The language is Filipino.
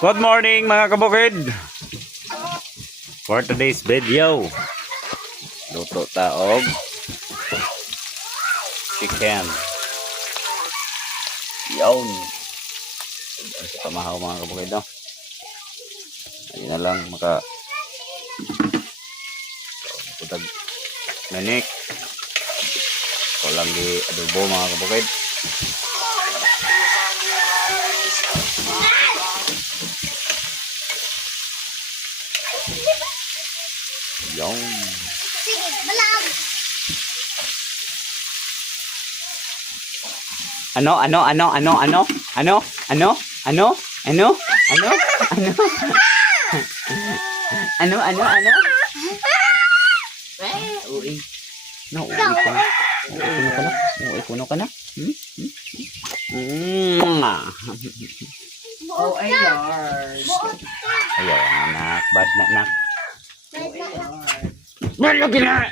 Good morning mga kabukid. For today's video, luto taog chicken. Yawn. Pamahaw mga kabukid, no? Ayun na lang maka putag menik. Walang di adobo mga kabukid. Yawn. Sige, balag. Ano? Uy. No, uy ka na. Uy ka na. Oh, ayar. Ayaw, anak. Bad na, anak. Balag. Bad lagi na!